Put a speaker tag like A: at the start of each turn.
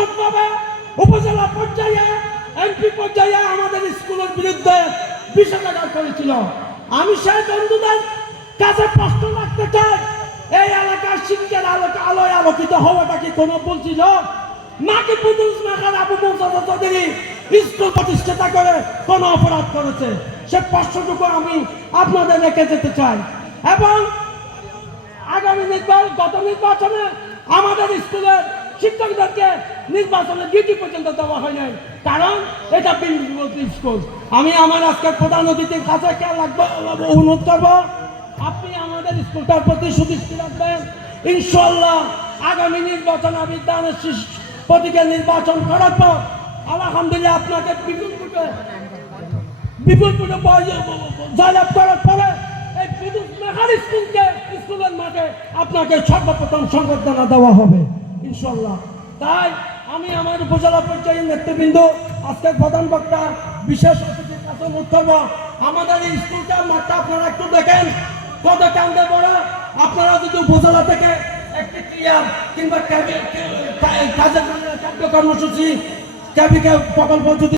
A: আন্তর্জাতিকভাবে উপজেলা পর্যায়ে, এমপি পর্যায়ে আমাদের স্কুলের বিরুদ্ধে বিষেধাজ্ঞা করেছিল। আমি সেই বন্ধুদের কাছে প্রশ্ন রাখতে চাই, এই এলাকার শিক্ষার আলোকে আলোয় আলোকিত হওয়াটা কি কোনো বলছিল নাকি পুতুল মেঘার আবু মৌসাদা চৌধুরী স্কুল প্রতিষ্ঠাতা করে কোনো অপরাধ করেছে? সে প্রশ্নটুকু আমি আপনাদের রেখে যেতে চাই। এবং আগামী নির্বাচন গত নির্বাচনে আমাদের স্কুলের শিক্ষকদেরকে নির্বাচনের ডিউটি পর্যন্ত দেওয়া হয় নাই। কারণ এটা স্কুল। আমি আমার আজকের প্রধান অতিথির কাছে কে লাগবে? অনুরোধ করব। আপনি আমাদের স্কুলটার প্রতি সুদৃষ্টি রাখবেন। ইনশাল্লাহ আগামী নির্বাচন আমি দানের প্রতীকে নির্বাচন করার পর আলহামদুলিল্লাহ আপনাকে বিপুল রূপে বিপুল পুজো জয়লাভ করার পরে এই বিদ্যুৎ মেঘার স্কুলকে স্কুলের মাঠে আপনাকে সর্বপ্রথম সংবর্ধনা দেওয়া হবে। ইনশাল্লাহ তাই আমি আমার উপজেলা পর্যায়ের নেতৃবৃন্দ আজকের প্রধান বক্তা বিশেষ অতিথির কাছে অনুরোধ আমাদের এই স্কুলটার মাঠটা আপনারা একটু দেখেন, কত কান্দে বড়। আপনারা যদি উপজেলা থেকে একটি ক্লিয়ার কিংবা কাজের কর্মসূচি ক্যাবিকে প্রকল্প যদি